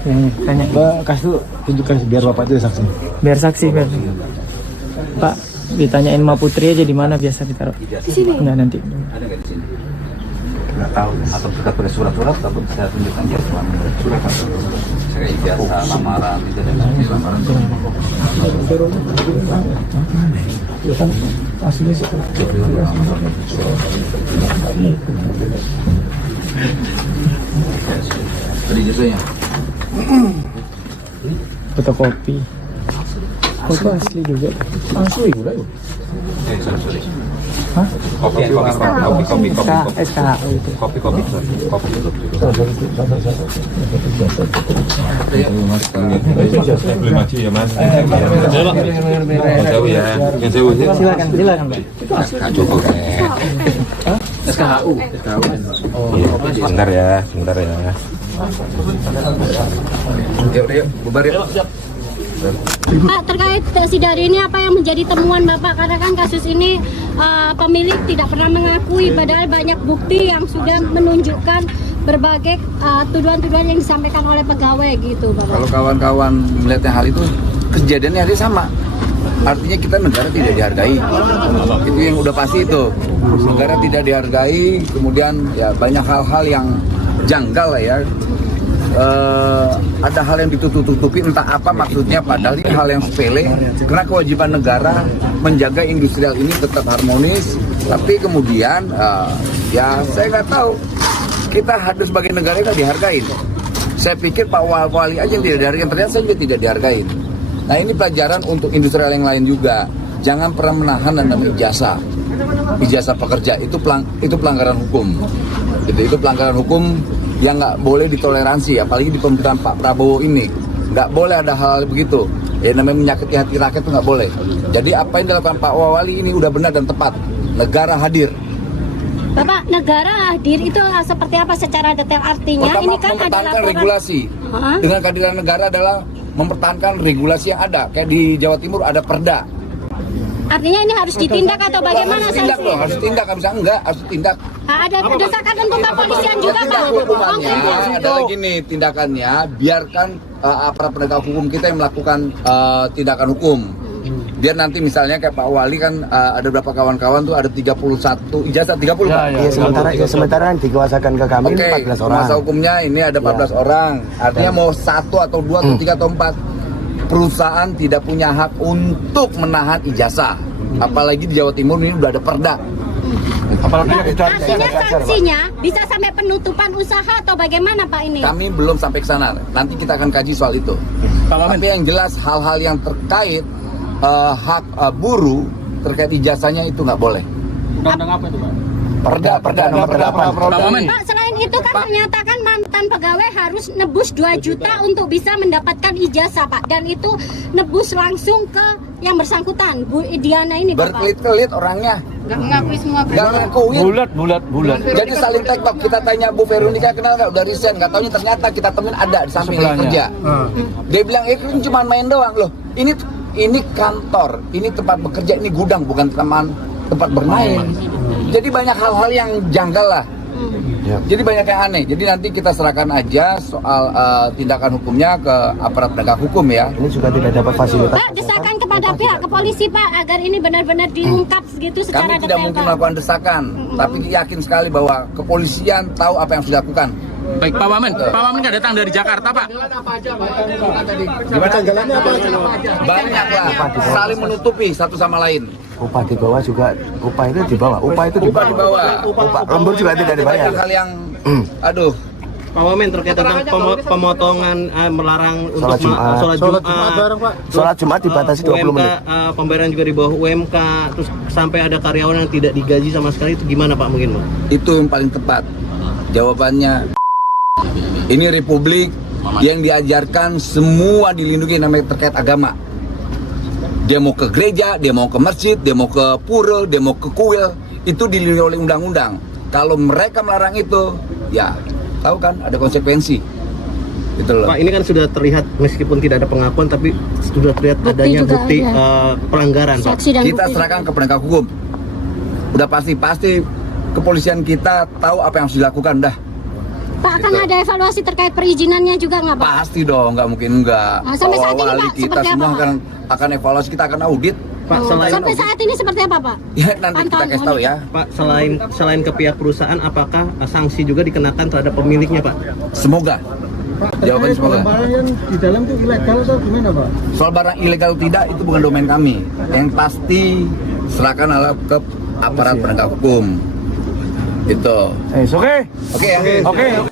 Tanya. Mbak, kasih tunjukkan biar bapak itu saksi. Biar saksi kan. Pak, ditanyain sama Putri aja di mana biasa ditaruh. Di sini. Enggak nanti. Ada nggak di sini? Nggak tahu. Atau kita tulis surat-surat, atau saya tunjukkan dia surat atau saya biasa lamaran itu dan lamaran. Aslinya sih. Tadi jasanya. Fotokopi. Foto asli juga. Asli udah yuk. Sorry. Hah? Kopi. SKHU itu. Kopi. Boleh maju ya mas. Jauh ya. Yang jauh sih. Silakan Pak. SKHU. Sebentar ya. Yuk, bubar yuk. Pak, terkait sidari ini apa yang menjadi temuan Bapak? Karena kan kasus ini pemilik tidak pernah mengakui, padahal banyak bukti yang sudah menunjukkan berbagai tuduhan-tuduhan yang disampaikan oleh pegawai gitu, Bapak. Kalau kawan-kawan melihatnya hal itu, kejadiannya hari sama. Artinya kita negara tidak dihargai. Itu yang udah pasti itu. Negara tidak dihargai, kemudian ya banyak hal-hal yang janggal lah ya. Ada hal yang ditutup-tutupi, entah apa maksudnya, padahal ini hal yang sepele. Karena kewajiban negara menjaga industrial ini tetap harmonis, tapi kemudian ya saya nggak tahu, kita harus sebagai negara nggak dihargain. Saya pikir Pak Wali aja yang tidak dihargain, ternyata saya juga tidak dihargain. Nah ini pelajaran untuk industrial yang lain juga. Jangan pernah menahan dan namanya ijazah pekerja itu pelanggaran hukum. Itu pelanggaran hukum yang nggak boleh ditoleransi, apalagi di pemerintahan Pak Prabowo ini nggak boleh ada hal begitu. Ya namanya menyakiti hati rakyat itu nggak boleh. Jadi apa yang dilakukan Pak Wali ini udah benar dan tepat. Negara hadir. Bapak, negara hadir itu seperti apa secara detail artinya? Pertama, Ini kan ada mempertahankan laporan regulasi. Dengan kehadiran negara adalah mempertahankan regulasi yang ada. Kayak di Jawa Timur ada perda. Artinya ini harus ditindak atau bagaimana? Harus ditindak loh, harus ditindak, nggak bisa enggak, harus ditindak. Ada desakan untuk kepolisian juga, Pak. Hukumannya adalah gini, tindakannya biarkan aparat penegak hukum kita yang melakukan tindakan hukum. Biar nanti misalnya kayak Pak Wali kan ada beberapa kawan-kawan tuh ada 31 ijazah 30 Pak. Iya, sementara yang dikuasakan ke kami 14 orang. Masa hukumnya ini ada 14 orang. Artinya mau 1 atau 2 atau 3 atau 4 perusahaan tidak punya hak untuk menahan ijazah. Apalagi di Jawa Timur ini udah ada perda. Artinya sanksinya bisa sampai penutupan usaha atau bagaimana Pak ini? Kami belum sampai ke sana. Nanti kita akan kaji soal itu. Tapi yang jelas hal-hal yang terkait hak buruh terkait ijazahnya itu nggak boleh. Undang-undang apa itu, Pak? Perda nomor 8. Pak, selain itu kan menyatakan mantan pegawai harus nebus 2 juta untuk bisa mendapatkan ijazah, Pak. Dan itu nebus langsung ke yang bersangkutan, Bu Diana ini, Bapak. Berkelit-kelit orangnya. Nggak mengakui semua. Nggak ngakuin. Bulat. Jadi saling tektok. Kita tanya Bu Veronica kenal nggak, udah resign. Nggak taunya ternyata kita temuin ada di samping lagi kerja. Dia bilang ini cuma main doang loh. Ini kantor, ini tempat bekerja, ini gudang, bukan tempat bermain. Jadi banyak hal-hal yang janggal lah. Jadi banyak yang aneh. Jadi nanti kita serahkan aja soal tindakan hukumnya ke aparat penegak hukum ya. Ini juga tidak dapat fasilitas. Pak, desakan kepada pihak kepolisi Pak agar ini benar-benar diungkap segitu secara Kami tidak detail, mungkin Pak. melakukan desakan, tapi yakin sekali bahwa kepolisian tahu apa yang sudah dilakukan. Baik Pak Wamen nggak datang dari Jakarta Pak? Gimana jalannya apa? Banyak lah, saling menutupi satu sama lain. Upah di bawah juga, upah itu di bawah. Upah di bawah. Upah lembur juga tidak dibayar. Hal yang, aduh. Pak Wamen terkait tentang pemotongan melarang untuk sholat Jumat. Sholat Jumat dibatasi 20 menit. Pembayaran juga di bawah UMK, terus sampai ada karyawan yang tidak digaji sama sekali, itu gimana Pak mungkin Pak? Itu yang paling tepat. Jawabannya, ini republik yang diajarkan semua dilindungi namanya terkait agama. Dia mau ke gereja, dia mau ke masjid, dia mau ke pura, dia mau ke kuil, itu dilindungi oleh undang-undang. Kalau mereka melarang itu, ya tahu kan ada konsekuensi. Gitu loh. Pak, ini kan sudah terlihat meskipun tidak ada pengakuan, tapi sudah terlihat adanya juga, bukti ya. Pelanggaran Pak. Saksi dan Kita bukti. serahkan ke penegak hukum. Udah pasti kepolisian kita tahu apa yang harus dilakukan dah. Pak, akan ada evaluasi terkait perizinannya juga nggak Pak? Pasti dong, nggak mungkin nggak. Nah, sampai saat ini, Awal-awali Pak, kita seperti apa, semua Pak? akan evaluasi, kita akan audit. Pak, selain Sampai saat ini seperti apa Pak? Ya nanti kita kasih tahu ya. Pak, selain ke pihak perusahaan, apakah sanksi juga dikenakan terhadap pemiliknya, Pak? Semoga. Jawaban semoga. Yang di dalam itu ilegal atau gimana Pak? Soal barang ilegal tidak itu bukan domain kami. Yang pasti serahkan ke aparat penegak hukum. Itu. Oke. Oke ya. Oke.